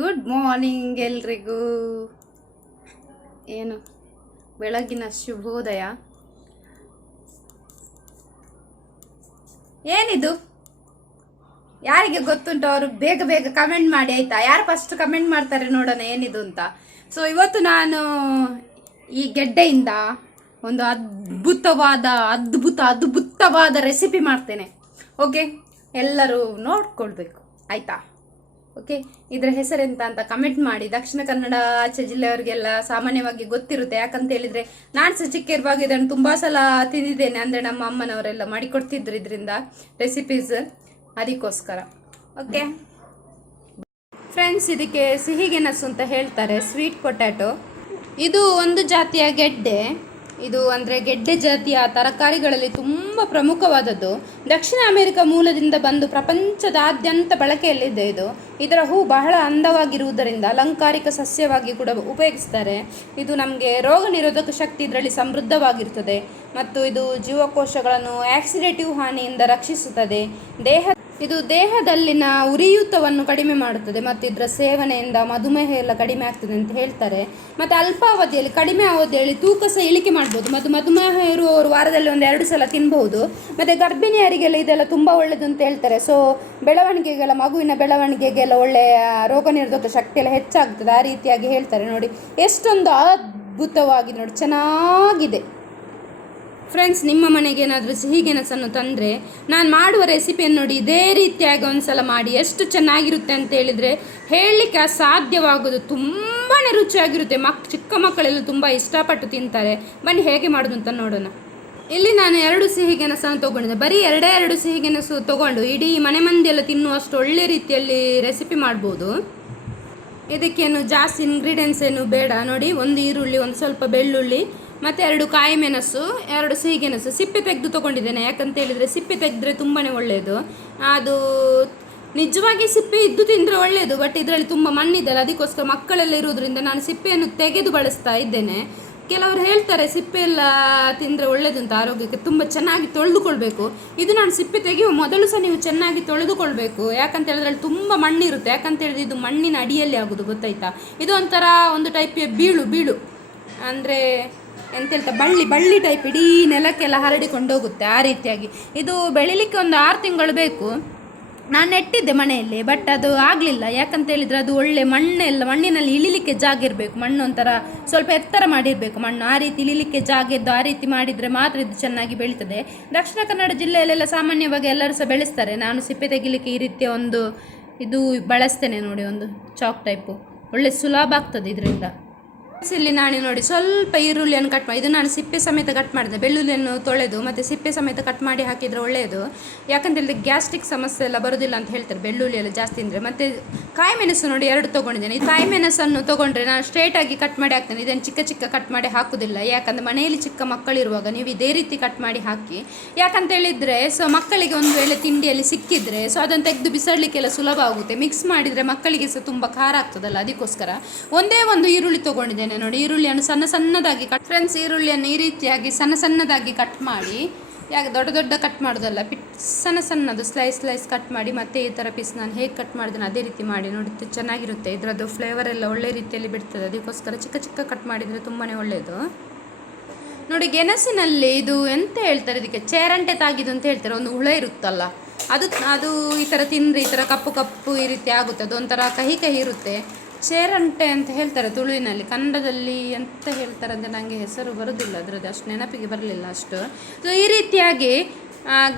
Good morning ಎಲ್ರಿಗೂ. ಏನು ಬೆಳಗಿನ ಶುಭೋದಯ. ಏನಿದು ಯಾರಿಗೆ ಗೊತ್ತುಂಟು ಅವರು ಬೇಗ ಬೇಗ ಕಮೆಂಟ್ ಮಾಡಿ ಆಯ್ತಾ. ಯಾರು ಫಸ್ಟ್ ಕಮೆಂಟ್ ಮಾಡ್ತಾರೆ ನೋಡೋಣ ಏನಿದು ಅಂತ. ಸೊ ಇವತ್ತು ನಾನು ಈ ಗೆಡ್ಡೆಯಿಂದ ಒಂದು ಅದ್ಭುತವಾದ ರೆಸಿಪಿ ಮಾಡ್ತೇನೆ. ಓಕೆ, ಎಲ್ಲರೂ ನೋಡ್ಕೊಳ್ಬೇಕು ಆಯ್ತಾ. ಓಕೆ, ಇದರ ಹೆಸರೆಂತ ಅಂತ ಕಮೆಂಟ್ ಮಾಡಿ. ದಕ್ಷಿಣ ಕನ್ನಡ ಆಚೆ ಜಿಲ್ಲೆಯವರಿಗೆಲ್ಲ ಸಾಮಾನ್ಯವಾಗಿ ಗೊತ್ತಿರುತ್ತೆ. ಯಾಕಂತ ಹೇಳಿದ್ರೆ ನಾನು ಸಹ ಚಿಕ್ಕ ಇರುವಾಗ ಇದನ್ನು ತುಂಬಾ ಸಲ ತಿಂದಿದ್ದೇನೆ. ಅಂದ್ರೆ ನಮ್ಮ ಅಮ್ಮನವರೆಲ್ಲ ಮಾಡಿಕೊಡ್ತಿದ್ರು ಇದರಿಂದ ರೆಸಿಪೀಸ್, ಅದಕ್ಕೋಸ್ಕರ. ಓಕೆ ಫ್ರೆಂಡ್ಸ್, ಇದಕ್ಕೆ ಸಿಹಿಗೆಣಸು ಅಂತ ಹೇಳ್ತಾರೆ, ಸ್ವೀಟ್ ಪೊಟ್ಯಾಟೊ. ಇದು ಒಂದು ಜಾತಿಯ ಗೆಡ್ಡೆ. ಇದು ಅಂದರೆ ಗೆಡ್ಡೆ ಜಾತಿಯ ತರಕಾರಿಗಳಲ್ಲಿ ತುಂಬ ಪ್ರಮುಖವಾದದ್ದು. ದಕ್ಷಿಣ ಅಮೆರಿಕ ಮೂಲದಿಂದ ಬಂದು ಪ್ರಪಂಚದಾದ್ಯಂತ ಬಳಕೆಯಲ್ಲಿದೆ ಇದು. ಇದರ ಹೂ ಬಹಳ ಅಂದವಾಗಿರುವುದರಿಂದ ಅಲಂಕಾರಿಕ ಸಸ್ಯವಾಗಿ ಕೂಡ ಉಪಯೋಗಿಸ್ತಾರೆ. ಇದು ನಮಗೆ ರೋಗ ನಿರೋಧಕ ಶಕ್ತಿ ಇದರಲ್ಲಿ ಸಮೃದ್ಧವಾಗಿರುತ್ತದೆ ಮತ್ತು ಇದು ಜೀವಕೋಶಗಳನ್ನು ಆಕ್ಸಿಡೇಟಿವ್ ಹಾನಿಯಿಂದ ರಕ್ಷಿಸುತ್ತದೆ. ಇದು ದೇಹದಲ್ಲಿನ ಉರಿಯೂತವನ್ನು ಕಡಿಮೆ ಮಾಡುತ್ತದೆ ಮತ್ತು ಇದರ ಸೇವನೆಯಿಂದ ಮಧುಮೇಹ ಎಲ್ಲ ಕಡಿಮೆ ಆಗ್ತದೆ ಅಂತ ಹೇಳ್ತಾರೆ. ಮತ್ತು ಅಲ್ಪಾವಧಿಯಲ್ಲಿ, ಕಡಿಮೆ ಅವಧಿಯಲ್ಲಿ ತೂಕ ಸಹ ಇಳಿಕೆ ಮಾಡ್ಬೋದು. ಮತ್ತು ಮಧುಮೇಹ ಇರುವವರು ವಾರದಲ್ಲಿ 1-2 ಸಲ ತಿನ್ಬಹುದು. ಮತ್ತು ಗರ್ಭಿಣಿಯರಿಗೆಲ್ಲ ಇದೆಲ್ಲ ತುಂಬ ಒಳ್ಳೆಯದು ಅಂತ ಹೇಳ್ತಾರೆ. ಸೊ ಬೆಳವಣಿಗೆಗೆಲ್ಲ, ಮಗುವಿನ ಬೆಳವಣಿಗೆಗೆಲ್ಲ ಒಳ್ಳೆಯ ರೋಗ ನಿರೋಧಕ ಶಕ್ತಿ ಎಲ್ಲ ಹೆಚ್ಚಾಗ್ತದೆ, ಆ ರೀತಿಯಾಗಿ ಹೇಳ್ತಾರೆ. ನೋಡಿ ಎಷ್ಟೊಂದು ಅದ್ಭುತವಾಗಿ, ನೋಡಿ ಚೆನ್ನಾಗಿದೆ. ಫ್ರೆಂಡ್ಸ್, ನಿಮ್ಮ ಮನೆಗೆ ಏನಾದರೂ ಸಿಹಿಗೆಣಸನ್ನು ತಂದರೆ ನಾನು ಮಾಡುವ ರೆಸಿಪಿಯನ್ನು ನೋಡಿ ಇದೇ ರೀತಿಯಾಗಿ ಒಂದ್ಸಲ ಮಾಡಿ. ಎಷ್ಟು ಚೆನ್ನಾಗಿರುತ್ತೆ ಅಂತ ಹೇಳಿದರೆ ಹೇಳಲಿಕ್ಕೆ ಅಸಾಧ್ಯವಾಗೋದು. ತುಂಬಾ ರುಚಿಯಾಗಿರುತ್ತೆ. ಚಿಕ್ಕ ಮಕ್ಕಳೆಲ್ಲ ತುಂಬ ಇಷ್ಟಪಟ್ಟು ತಿಂತಾರೆ. ಬನ್ನಿ ಹೇಗೆ ಮಾಡೋದು ಅಂತ ನೋಡೋಣ. ಇಲ್ಲಿ ನಾನು 2 ಸಿಹಿಗೆಣಸನ್ನು ತೊಗೊಂಡಿದ್ದೆ. ಬರೀ 2 ಸಿಹಿಗೆಣಸು ತೊಗೊಂಡು ಇಡೀ ಮನೆ ಮಂದಿ ಎಲ್ಲ ತಿನ್ನುವಷ್ಟು ಒಳ್ಳೆ ರೀತಿಯಲ್ಲಿ ರೆಸಿಪಿ ಮಾಡ್ಬೋದು. ಇದಕ್ಕೇನು ಜಾಸ್ತಿ ಇಂಗ್ರೀಡಿಯೆಂಟ್ಸ್ ಏನು ಬೇಡ. ನೋಡಿ, 1 ಈರುಳ್ಳಿ, ಒಂದು ಸ್ವಲ್ಪ ಬೆಳ್ಳುಳ್ಳಿ, ಮತ್ತು 2 ಕಾಯಿ ಮೆಣಸು, 2 ಸಿಹಿಗೆಣಸು. ಸಿಪ್ಪೆ ತೆಗೆದು ತೊಗೊಂಡಿದ್ದೇನೆ. ಯಾಕಂತ ಹೇಳಿದರೆ ಸಿಪ್ಪೆ ತೆಗೆದ್ರೆ ತುಂಬಾ ಒಳ್ಳೆಯದು. ಅದು ನಿಜವಾಗಿ ಸಿಪ್ಪೆ ಇದ್ದು ತಿಂದರೆ ಒಳ್ಳೆಯದು, ಬಟ್ ಇದರಲ್ಲಿ ತುಂಬ ಮಣ್ಣಿದೆಯಲ್ಲ, ಅದಕ್ಕೋಸ್ಕರ ಮಕ್ಕಳೆಲ್ಲ ಇರೋದ್ರಿಂದ ನಾನು ಸಿಪ್ಪೆಯನ್ನು ತೆಗೆದು ಬಳಸ್ತಾ ಇದ್ದೇನೆ. ಕೆಲವರು ಹೇಳ್ತಾರೆ ಸಿಪ್ಪೆ ಎಲ್ಲ ತಿಂದರೆ ಒಳ್ಳೆಯದು ಅಂತ ಆರೋಗ್ಯಕ್ಕೆ. ತುಂಬ ಚೆನ್ನಾಗಿ ತೊಳೆದುಕೊಳ್ಬೇಕು. ಇದು ನಾನು ಸಿಪ್ಪೆ ತೆಗೆಯುವ ಮೊದಲು ಸಹ ನೀವು ಚೆನ್ನಾಗಿ ತೊಳೆದುಕೊಳ್ಬೇಕು. ಯಾಕಂತ ಹೇಳಿದ್ರೆ ಅಲ್ಲಿ ತುಂಬ ಮಣ್ಣಿರುತ್ತೆ. ಯಾಕಂತ ಹೇಳಿದ್ರೆ ಇದು ಮಣ್ಣಿನ ಅಡಿಯಲ್ಲಿ ಆಗೋದು, ಗೊತ್ತಾಯ್ತಾ. ಇದು ಒಂಥರ ಒಂದು ಟೈಪ್ ಬೀಳು ಅಂದರೆ ಎಂತ ಹೇಳ್ತಾ, ಬಳ್ಳಿ ಟೈಪ್ ಇಡೀ ನೆಲಕ್ಕೆಲ್ಲ ಹರಡಿಕೊಂಡು ಹೋಗುತ್ತೆ, ಆ ರೀತಿಯಾಗಿ. ಇದು ಬೆಳಿಲಿಕ್ಕೆ 6 ತಿಂಗಳು ಬೇಕು. ನಾನು ನೆಟ್ಟಿದ್ದೆ ಮನೆಯಲ್ಲಿ, ಬಟ್ ಅದು ಆಗಲಿಲ್ಲ. ಯಾಕಂತ ಹೇಳಿದರೆ ಅದು ಒಳ್ಳೆ ಮಣ್ಣಿನಲ್ಲಿ ಇಳಿಲಿಕ್ಕೆ ಜಾಗ ಇರಬೇಕು. ಮಣ್ಣು ಒಂಥರ ಸ್ವಲ್ಪ ಎತ್ತರ ಮಾಡಿರಬೇಕು ಮಣ್ಣು. ಆ ರೀತಿ ಇಳಿಲಿಕ್ಕೆ ಜಾಗ ಇದ್ದು ಆ ರೀತಿ ಮಾಡಿದರೆ ಮಾತ್ರ ಇದು ಚೆನ್ನಾಗಿ ಬೆಳೀತದೆ. ದಕ್ಷಿಣ ಕನ್ನಡ ಜಿಲ್ಲೆಯಲ್ಲೆಲ್ಲ ಸಾಮಾನ್ಯವಾಗಿ ಎಲ್ಲರೂ ಸಹ ಬೆಳೆಸ್ತಾರೆ. ನಾನು ಸಿಪ್ಪೆ ತೆಗಿಲಿಕ್ಕೆ ಈ ರೀತಿಯ ಒಂದು ಇದು ಬಳಸ್ತೇನೆ. ನೋಡಿ, ಒಂದು ಚಾಕ್ ಟೈಪು, ಒಳ್ಳೆ ಸುಲಭ ಆಗ್ತದೆ ಇದರಿಂದ. ಇಲ್ಲಿ ನಾನು ನೋಡಿ ಸ್ವಲ್ಪ ಈರುಳ್ಳಿಯನ್ನು ಕಟ್ ಮಾಡಿ, ಇದು ನಾನು ಸಿಪ್ಪೆ ಸಮೇತ ಕಟ್ ಮಾಡಿದೆ. ಬೆಳ್ಳುಳ್ಳಿಯನ್ನು ತೊಳೆದು ಮತ್ತು ಸಿಪ್ಪೆ ಸಮೇತ ಕಟ್ ಮಾಡಿ ಹಾಕಿದರೆ ಒಳ್ಳೆಯದು. ಯಾಕಂತ ಹೇಳಿದ್ರೆ ಗ್ಯಾಸ್ಟ್ರಿಕ್ ಸಮಸ್ಯೆ ಎಲ್ಲ ಬರೋದಿಲ್ಲ ಅಂತ ಹೇಳ್ತಾರೆ ಬೆಳ್ಳುಳ್ಳಿ ಎಲ್ಲ ಜಾಸ್ತಿ ಅಂದರೆ. ಮತ್ತು ಕಾಯಿ ಮೆಣಸು ನೋಡಿ 2 ತೊಗೊಂಡಿದ್ದೇನೆ. ಈ ಕಾಯಿ ಮೆಣಸನ್ನು ತೊಗೊಂಡ್ರೆ ನಾನು ಸ್ಟ್ರೇಟಾಗಿ ಕಟ್ ಮಾಡಿ ಹಾಕ್ತೇನೆ. ಇದನ್ನು ಚಿಕ್ಕ ಕಟ್ ಮಾಡಿ ಹಾಕೋದಿಲ್ಲ. ಯಾಕಂದರೆ ಮನೆಯಲ್ಲಿ ಚಿಕ್ಕ ಮಕ್ಕಳಿರುವಾಗ ನೀವು ಇದೇ ರೀತಿ ಕಟ್ ಮಾಡಿ ಹಾಕಿ. ಯಾಕಂತ ಹೇಳಿದರೆ ಸೊ ಮಕ್ಕಳಿಗೆ ಒಂದು ವೇಳೆ ತಿಂಡಿಯಲ್ಲಿ ಸಿಕ್ಕಿದ್ರೆ ಸೊ ಅದನ್ನು ತೆಗೆದು ಬಿಸಾಡಲಿಕ್ಕೆಲ್ಲ ಸುಲಭ ಆಗುತ್ತೆ. ಮಿಕ್ಸ್ ಮಾಡಿದರೆ ಮಕ್ಕಳಿಗೆ ಸಹ ತುಂಬ ಖಾರ ಆಗ್ತದಲ್ಲ, ಅದಕ್ಕೋಸ್ಕರ ಒಂದೇ ಒಂದು ಈರುಳ್ಳಿ ತೊಗೊಂಡಿದ್ದೇನೆ. ನೋಡಿ, ಈರುಳ್ಳಿಯನ್ನು ಸಣ್ಣದಾಗಿ ಫ್ರೆಂಡ್ಸ್, ಈರುಳ್ಳಿಯನ್ನು ಈ ರೀತಿಯಾಗಿ ಸಣ್ಣದಾಗಿ ಕಟ್ ಮಾಡಿ. ಯಾಕೆ ದೊಡ್ಡ ಕಟ್ ಮಾಡೋದಲ್ಲ, ಸಣ್ಣದು ಸ್ಲೈಸ್ ಕಟ್ ಮಾಡಿ. ಮತ್ತೆ ಈ ಥರ ಪೀಸ್ ನಾನು ಹೇಗೆ ಕಟ್ ಮಾಡಿದ್ದೇನೆ ಅದೇ ರೀತಿ ಮಾಡಿ. ನೋಡಿ ಚೆನ್ನಾಗಿರುತ್ತೆ. ಇದರದ್ದು ಫ್ಲೇವರ್ ಎಲ್ಲ ಒಳ್ಳೆ ರೀತಿಯಲ್ಲಿ ಬಿಡ್ತದೆ. ಅದಕ್ಕೋಸ್ಕರ ಚಿಕ್ಕ ಕಟ್ ಮಾಡಿದರೆ ತುಂಬಾ ಒಳ್ಳೆಯದು. ನೋಡಿ, ಗೆಣಸಿನಲ್ಲಿ ಇದು ಎಂತ ಹೇಳ್ತಾರೆ, ಇದಕ್ಕೆ ಚೇರಂಟೆ ತಾಗಿದು ಅಂತ ಹೇಳ್ತಾರೆ. ಒಂದು ಹುಳ ಇರುತ್ತಲ್ಲ, ಅದು ಈ ಥರ ತಿಂದರೆ ಈ ಥರ ಕಪ್ಪು ಈ ರೀತಿ ಆಗುತ್ತೆ. ಅದು ಒಂಥರ ಕಹಿ ಇರುತ್ತೆ. ಚೇರಂಟೆ ಅಂತ ಹೇಳ್ತಾರೆ ತುಳುವಿನಲ್ಲಿ. ಕನ್ನಡದಲ್ಲಿ ಎಂತ ಹೇಳ್ತಾರೆ ಅಂದರೆ ನನಗೆ ಹೆಸರು ಬರೋದಿಲ್ಲ, ಅದರದ್ದು ಅಷ್ಟು ನೆನಪಿಗೆ ಬರಲಿಲ್ಲ ಅಷ್ಟು. ಸೊ ಈ ರೀತಿಯಾಗಿ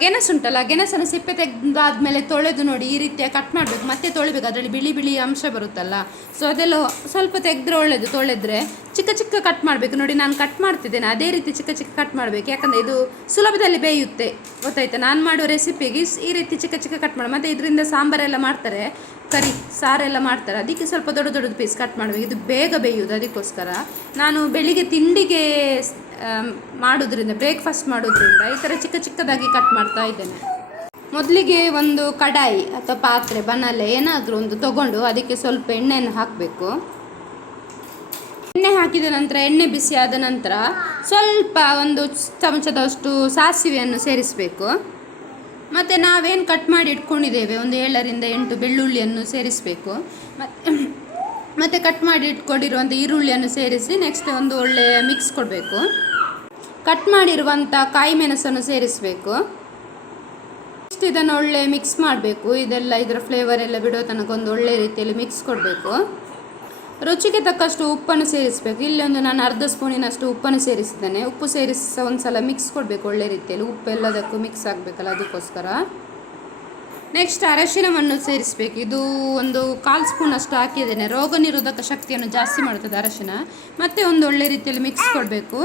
ಗೆಣಸುಂಟಲ್ಲ, ಗೆಣಸನ್ನು ಸಿಪ್ಪೆ ತೆಗೆದಾದ್ಮೇಲೆ ತೊಳೆದು ನೋಡಿ ಈ ರೀತಿಯಾಗಿ ಕಟ್ ಮಾಡಬೇಕು. ಮತ್ತೆ ತೊಳಿಬೇಕು. ಅದರಲ್ಲಿ ಬಿಳಿ ಅಂಶ ಬರುತ್ತಲ್ಲ, ಸೊ ಅದೆಲ್ಲ ಸ್ವಲ್ಪ ತೆಗೆದ್ರೆ ಒಳ್ಳೆಯದು. ತೊಳೆದ್ರೆ ಚಿಕ್ಕ ಕಟ್ ಮಾಡಬೇಕು. ನೋಡಿ, ನಾನು ಕಟ್ ಮಾಡ್ತಿದ್ದೇನೆ ಅದೇ ರೀತಿ ಚಿಕ್ಕ ಕಟ್ ಮಾಡಬೇಕು. ಯಾಕಂದರೆ ಇದು ಸುಲಭದಲ್ಲಿ ಬೇಯುತ್ತೆ, ಗೊತ್ತಾಯ್ತಾ. ನಾನು ಮಾಡುವ ರೆಸಿಪಿಗೆ ಈ ರೀತಿ ಚಿಕ್ಕ ಕಟ್ ಮಾಡಿ. ಮತ್ತು ಇದರಿಂದ ಸಾಂಬಾರೆಲ್ಲ ಮಾಡ್ತಾರೆ, ಕರಿ ಸಾರೆಲ್ಲ ಮಾಡ್ತಾರೆ. ಅದಕ್ಕೆ ಸ್ವಲ್ಪ ದೊಡ್ಡ ಪೀಸ್ ಕಟ್ ಮಾಡಬೇಕು. ಇದು ಬೇಗ ಬೇಯುವುದು, ಅದಕ್ಕೋಸ್ಕರ ನಾನು ಬೆಳಿಗ್ಗೆ ತಿಂಡಿಗೆ ಮಾಡೋದ್ರಿಂದ, ಬ್ರೇಕ್ಫಾಸ್ಟ್ ಮಾಡೋದ್ರಿಂದ ಈ ಥರ ಚಿಕ್ಕದಾಗಿ ಕಟ್ ಮಾಡ್ತಾ ಇದ್ದೇನೆ. ಮೊದಲಿಗೆ ಒಂದು ಕಡಾಯಿ ಅಥವಾ ಪಾತ್ರೆ, ಬನಲೆ ಏನಾದರೂ ಒಂದು ತಗೊಂಡು ಅದಕ್ಕೆ ಸ್ವಲ್ಪ ಎಣ್ಣೆಯನ್ನು ಹಾಕಬೇಕು. ಎಣ್ಣೆ ಹಾಕಿದ ನಂತರ, ಎಣ್ಣೆ ಬಿಸಿ ಆದ ನಂತರ ಸ್ವಲ್ಪ 1 ಚಮಚದಷ್ಟು ಸಾಸಿವೆಯನ್ನು ಸೇರಿಸಬೇಕು. ಮತ್ತು ನಾವೇನು ಕಟ್ ಮಾಡಿ ಇಟ್ಕೊಂಡಿದ್ದೇವೆ 7 ರಿಂದ 8 ಬೆಳ್ಳುಳ್ಳಿಯನ್ನು ಸೇರಿಸಬೇಕು. ಮತ್ತು ಕಟ್ ಮಾಡಿ ಇಟ್ಕೊಂಡಿರುವಂಥ ಈರುಳ್ಳಿಯನ್ನು ಸೇರಿಸಿ ನೆಕ್ಸ್ಟ್ ಒಂದು ಒಳ್ಳೆಯ ಮಿಕ್ಸ್ ಕೊಡಬೇಕು. ಕಟ್ ಮಾಡಿರುವಂಥ ಕಾಯಿ ಮೆಣಸನ್ನು ಸೇರಿಸಬೇಕು. ನೆಕ್ಸ್ಟ್ ಇದನ್ನು ಒಳ್ಳೆ ಮಿಕ್ಸ್ ಮಾಡಬೇಕು. ಇದೆಲ್ಲ ಇದರ ಫ್ಲೇವರ್ ಎಲ್ಲ ಬಿಡೋ ತನಕ ಒಂದು ಒಳ್ಳೆ ರೀತಿಯಲ್ಲಿ ಮಿಕ್ಸ್ ಕೊಡಬೇಕು. ರುಚಿಗೆ ತಕ್ಕಷ್ಟು ಉಪ್ಪನ್ನು ಸೇರಿಸಬೇಕು. ಇಲ್ಲಿ ಒಂದು ನಾನು ಅರ್ಧ ಸ್ಪೂನಿನಷ್ಟು ಉಪ್ಪನ್ನು ಸೇರಿಸಿದ್ದೇನೆ. ಉಪ್ಪು ಸೇರಿಸಿ ಒಂದು ಸಲ ಮಿಕ್ಸ್ ಕೊಡಬೇಕು ಒಳ್ಳೆ ರೀತಿಯಲ್ಲಿ. ಉಪ್ಪು ಎಲ್ಲದಕ್ಕೂ ಮಿಕ್ಸ್ ಆಗಬೇಕಲ್ಲ, ಅದಕ್ಕೋಸ್ಕರ. ನೆಕ್ಸ್ಟ್ ಅರಶಿನವನ್ನು ಸೇರಿಸಬೇಕು. ಇದು ಒಂದು 1/4 ಸ್ಪೂನಷ್ಟು ಹಾಕಿದ್ದೇನೆ. ರೋಗ ನಿರೋಧಕ ಶಕ್ತಿಯನ್ನು ಜಾಸ್ತಿ ಮಾಡುತ್ತದೆ ಅರಶಿನ. ಮತ್ತು ಒಂದು ಒಳ್ಳೆ ರೀತಿಯಲ್ಲಿ ಮಿಕ್ಸ್ ಕೊಡಬೇಕು.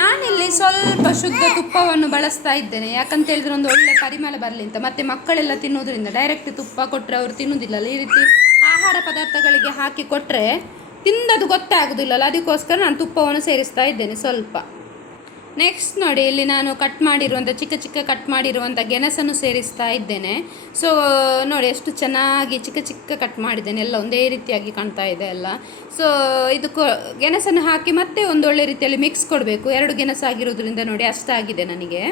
ನಾನಿಲ್ಲಿ ಸ್ವಲ್ಪ ಶುದ್ಧ ತುಪ್ಪವನ್ನು ಬಳಸ್ತಾ ಇದ್ದೇನೆ. ಯಾಕಂತ ಹೇಳಿದ್ರೆ ಒಂದು ಒಳ್ಳೆ ಪರಿಮಳ ಬರಲಿ ಅಂತ. ಮತ್ತು ಮಕ್ಕಳೆಲ್ಲ ತಿನ್ನೋದ್ರಿಂದ ಡೈರೆಕ್ಟ್ ತುಪ್ಪ ಕೊಟ್ಟರೆ ಅವರು ತಿನ್ನೋದಿಲ್ಲಲ್ಲ. ಈ ರೀತಿ ಆಹಾರ ಪದಾರ್ಥಗಳಿಗೆ ಹಾಕಿ ಕೊಟ್ಟರೆ ತಿಂದದು ಗೊತ್ತಾಗೋದಿಲ್ಲಲ್ಲ, ಅದಕ್ಕೋಸ್ಕರ ನಾನು ತುಪ್ಪವನ್ನು ಸೇರಿಸ್ತಾ ಇದ್ದೇನೆ ಸ್ವಲ್ಪ. ನೆಕ್ಸ್ಟ್ ನೋಡಿ, ಇಲ್ಲಿ ನಾನು ಕಟ್ ಮಾಡಿರುವಂಥ ಚಿಕ್ಕ ಕಟ್ ಮಾಡಿರುವಂಥ ಗೆಣಸನ್ನು ಸೇರಿಸ್ತಾ ಇದ್ದೇನೆ. ಸೊ ನೋಡಿ ಎಷ್ಟು ಚೆನ್ನಾಗಿ ಚಿಕ್ಕ ಕಟ್ ಮಾಡಿದ್ದೇನೆ. ಎಲ್ಲ ಒಂದೇ ರೀತಿಯಾಗಿ ಕಾಣ್ತಾ ಇದೆ ಎಲ್ಲ. ಸೊ ಇದು ಗೆಣಸನ್ನು ಹಾಕಿ ಮತ್ತೆ ಒಂದು ಒಳ್ಳೆ ರೀತಿಯಲ್ಲಿ ಮಿಕ್ಸ್ ಕೊಡಬೇಕು. 2 ಗೆಣಸಾಗಿರೋದ್ರಿಂದ ನೋಡಿ ಅಷ್ಟಾಗಿದೆ ನನಗೆ.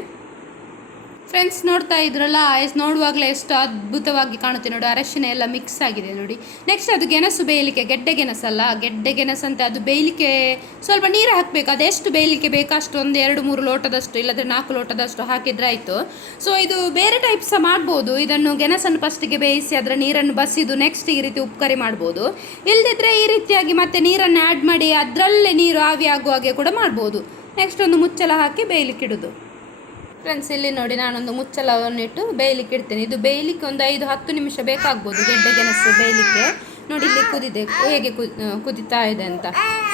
ಫ್ರೆಂಡ್ಸ್ ನೋಡ್ತಾ ಇದ್ರಲ್ಲ, ನೋಡುವಾಗಲೇ ಎಷ್ಟು ಅದ್ಭುತವಾಗಿ ಕಾಣುತ್ತೆ ನೋಡಿ. ಅರಶಿನ ಎಲ್ಲ ಮಿಕ್ಸ್ ಆಗಿದೆ ನೋಡಿ. ನೆಕ್ಸ್ಟ್ ಅದು ಗೆಣಸು ಬೇಯಲಿಕ್ಕೆ, ಗೆಡ್ಡೆ ಗೆಣಸಲ್ಲ, ಗೆಡ್ಡೆ ಗೆಣಸಂತೆ ಅದು ಬೇಯಲಿಕ್ಕೆ ಸ್ವಲ್ಪ ನೀರು ಹಾಕಬೇಕು. ಅದೆಷ್ಟು ಬೇಯಲಿಕ್ಕೆ ಬೇಕಷ್ಟು ಒಂದು 2-3 ಲೋಟದಷ್ಟು ಇಲ್ಲದ್ರೆ 4 ಲೋಟದಷ್ಟು ಹಾಕಿದ್ರೆ ಆಯಿತು. ಸೊ ಇದು ಬೇರೆ ಟೈಪ್ ಸಹ ಮಾಡ್ಬೋದು. ಇದನ್ನು ಗೆಣಸನ್ನು ಫಸ್ಟಿಗೆ ಬೇಯಿಸಿ ಅದರ ನೀರನ್ನು ಬಸಿದು ನೆಕ್ಸ್ಟ್ ಈ ರೀತಿ ಉಪ್ಕರಿ ಮಾಡ್ಬೋದು. ಇಲ್ಲದಿದ್ದರೆ ಈ ರೀತಿಯಾಗಿ ಮತ್ತೆ ನೀರನ್ನು ಆ್ಯಡ್ ಮಾಡಿ ಅದರಲ್ಲೇ ನೀರು ಆವಿ ಆಗುವ ಹಾಗೆ ಕೂಡ ಮಾಡ್ಬೋದು. ನೆಕ್ಸ್ಟ್ ಒಂದು ಮುಚ್ಚಳ ಹಾಕಿ ಬೇಯಲಿಕ್ಕೆ ಇಡೋದು. ಫ್ರೆಂಡ್ಸ್ ಇಲ್ಲಿ ನೋಡಿ, ನಾನೊಂದು ಮುಚ್ಚಳವನ್ನು ಇಟ್ಟು ಬೇಯಲಿಕ್ಕೆ ಇಡ್ತೇನೆ. ಇದು ಬೇಯಲಿಕ್ಕೆ ಒಂದು 5-10 ನಿಮಿಷ ಬೇಕಾಗ್ಬೋದು ಗೆಡ್ಡೆ ಗೆಣಸು ಬೇಯಲಿಕ್ಕೆ. ನೋಡಿ ಇಲ್ಲಿ ಕುದಿದೆ, ಹೇಗೆ ಕುದಿತಾ ಇದೆ ಅಂತ.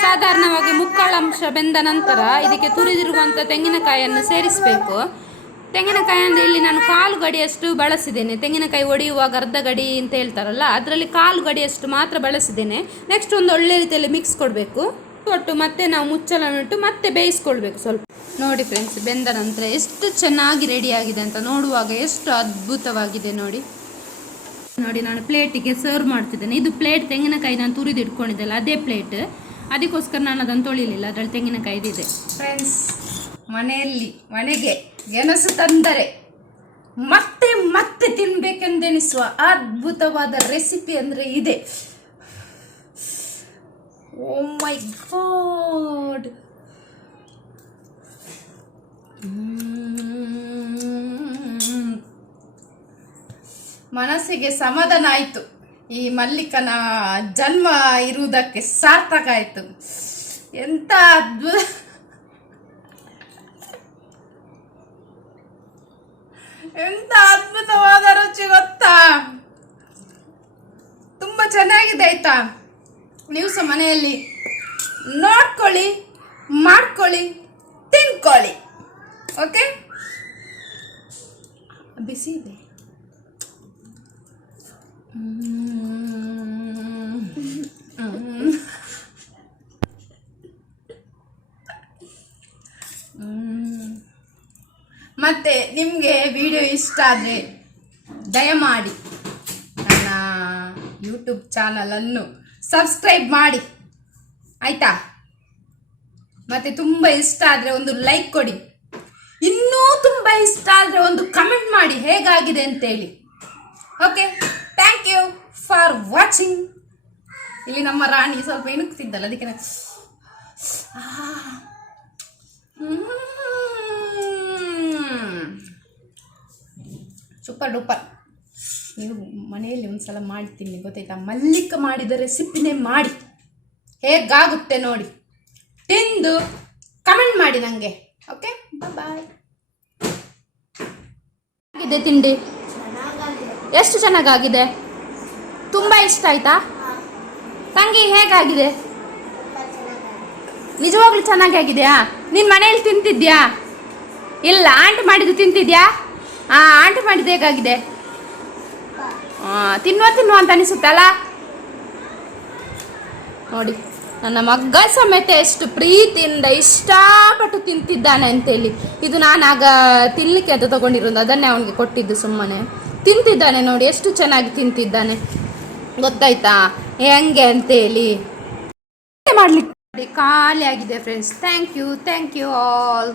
ಸಾಧಾರಣವಾಗಿ 3/4 ಅಂಶ ಬೆಂದ ನಂತರ ಇದಕ್ಕೆ ತುರಿದಿರುವಂಥ ತೆಂಗಿನಕಾಯಿಯನ್ನು ಸೇರಿಸಬೇಕು. ತೆಂಗಿನಕಾಯಿಯನ್ನು ಇಲ್ಲಿ ನಾನು 1/4 ಗಡಿಯಷ್ಟು ಬಳಸಿದ್ದೇನೆ. ತೆಂಗಿನಕಾಯಿ ಒಡೆಯುವಾಗ ಅರ್ಧ ಗಡಿ ಅಂತ ಹೇಳ್ತಾರಲ್ಲ, ಅದರಲ್ಲಿ 1/4 ಗಡಿಯಷ್ಟು ಮಾತ್ರ ಬಳಸಿದ್ದೇನೆ. ನೆಕ್ಸ್ಟ್ ಒಂದು ಒಳ್ಳೆ ರೀತಿಯಲ್ಲಿ ಮಿಕ್ಸ್ ಕೊಡಬೇಕು. ಕೊಟ್ಟು ಮತ್ತೆ ನಾವು ಮುಚ್ಚಳನಿಟ್ಟು ಮತ್ತೆ ಬೇಯಿಸ್ಕೊಳ್ಬೇಕು ಸ್ವಲ್ಪ. ನೋಡಿ ಫ್ರೆಂಡ್ಸ್, ಬೆಂದ ನಂತರ ಎಷ್ಟು ಚೆನ್ನಾಗಿ ರೆಡಿಯಾಗಿದೆ ಅಂತ. ನೋಡುವಾಗ ಎಷ್ಟು ಅದ್ಭುತವಾಗಿದೆ ನೋಡಿ. ನೋಡಿ ನಾನು ಪ್ಲೇಟಿಗೆ ಸರ್ವ್ ಮಾಡ್ತಿದ್ದೇನೆ. ಇದು ಪ್ಲೇಟ್ ತೆಂಗಿನಕಾಯಿ ನಾನು ತುರಿದು ಇಟ್ಕೊಂಡಿದ್ದೆಲ್ಲ ಅದೇ ಪ್ಲೇಟ್, ಅದಕ್ಕೋಸ್ಕರ ನಾನು ಅದನ್ನು ತೊಳಿಲಿಲ್ಲ. ಅದರಲ್ಲಿ ತೆಂಗಿನಕಾಯಿ ಇದೆ. ಫ್ರೆಂಡ್ಸ್, ಮನೆಗೆ ಗೆಣಸು ತಂದರೆ ಮತ್ತೆ ಮತ್ತೆ ತಿನ್ಬೇಕೆಂದೆನಿಸುವ ಅದ್ಭುತವಾದ ರೆಸಿಪಿ ಅಂದರೆ ಇದೆ. ಓ ಮೈ ಗಾಡ್, ಮನಸ್ಸಿಗೆ ಸಮಾಧಾನ ಆಯಿತು. ಈ ಮಲ್ಲಿಕನ ಜನ್ಮ ಇರುವುದಕ್ಕೆ ಸಾರ್ಥಕ ಆಯಿತು. ಎಂತ ಅದ್ಭುತ, ಎಂತ ಅದ್ಭುತವಾದ ರುಚಿ ಗೊತ್ತಾ. ತುಂಬಾ ಚೆನ್ನಾಗಿದೆ ಆಯ್ತಾ. ನೀವು ಸಹ ಮನೆಯಲ್ಲಿ ನೋಡ್ಕೊಳ್ಳಿ, ಮಾಡ್ಕೊಳ್ಳಿ, ತಿನ್ಕೊಳ್ಳಿ. ಓಕೆ, ಬಿಸಿ ಇದೆ. ಮತ್ತೆ ನಿಮಗೆ ವಿಡಿಯೋ ಇಷ್ಟ ಆದರೆ ದಯಮಾಡಿ ನನ್ನ ಯೂಟ್ಯೂಬ್ ಚಾನಲನ್ನು ಸಬ್ಸ್ಕ್ರೈಬ್ ಮಾಡಿ ಆಯ್ತಾ. ಮತ್ತೆ ತುಂಬ ಇಷ್ಟ ಆದರೆ ಒಂದು ಲೈಕ್ ಕೊಡಿ. ಇನ್ನೂ ತುಂಬ ಇಷ್ಟ ಆದರೆ ಒಂದು ಕಮೆಂಟ್ ಮಾಡಿ ಹೇಗಾಗಿದೆ ಅಂತೇಳಿ. Okay, thank you for watching. ಇಲ್ಲಿ ನಮ್ಮ ರಾಣಿ ಸ್ವಲ್ಪ ಇಣುಕ್ತಿದ್ದಲ್ಲ, ಅದಕ್ಕೆ ಸೂಪರ್ ಡೂಪರ್. ನೀವು ಮನೆಯಲ್ಲಿ ಒಂದ್ಸಲ ಮಾಡ್ತೀನಿ ಗೊತ್ತಾಯ್ತಾ. ಮಲ್ಲಿಕ ಮಾಡಿದ ರೆಸಿಪಿನೇ ಮಾಡಿ ಹೇಗಾಗುತ್ತೆ ನೋಡಿ, ತಿಂದು ಕಮೆಂಟ್ ಮಾಡಿ ನನಗೆ. ಓಕೆ, ಬಾಯ್. ಇದೆ ತಿಂಡಿ ಎಷ್ಟು ಚೆನ್ನಾಗಾಗಿದೆ. ತುಂಬ ಇಷ್ಟ ಆಯ್ತಾ ತಂಗಿ? ಹೇಗಾಗಿದೆ? ನಿಜವಾಗ್ಲೂ ಚೆನ್ನಾಗಿ ಆಗಿದೆಯಾ? ನಿನ್ನ ಮನೆಯಲ್ಲಿ ತಿಂತಿದ್ಯಾ? ಇಲ್ಲ, ಆಂಟಿ ಮಾಡಿದ್ದು ತಿಂತಿದ್ಯಾ? ಆಂಟಿ ಮಾಡಿದ್ದು ಹೇಗಾಗಿದೆ? ತಿನ್ನುವ ಅಂತ ಅನಿಸುತ್ತಲ್ಲ. ನೋಡಿ ನನ್ನ ಮಗ್ಗ ಸಮೇತ ಎಷ್ಟು ಪ್ರೀತಿಯಿಂದ ಇಷ್ಟಪಟ್ಟು ತಿಂತಿದ್ದಾನೆ ಅಂತೇಳಿ. ಇದು ನಾನು ಆಗ ತಿನ್ನಲಿಕ್ಕೆ ಅಂತ ತಗೊಂಡಿರೋದು, ಅದನ್ನೇ ಅವನಿಗೆ ಕೊಟ್ಟಿದ್ದು. ಸುಮ್ಮನೆ ತಿಂತಿದ್ದಾನೆ ನೋಡಿ, ಎಷ್ಟು ಚೆನ್ನಾಗಿ ತಿಂತಿದ್ದಾನೆ ಗೊತ್ತಾಯ್ತಾ ಹೆಂಗೆ ಅಂತೇಳಿ. ಮಾಡ್ಲಿಕ್ಕೆ ಖಾಲಿ ಆಗಿದೆ ಫ್ರೆಂಡ್ಸ್. Thank you all.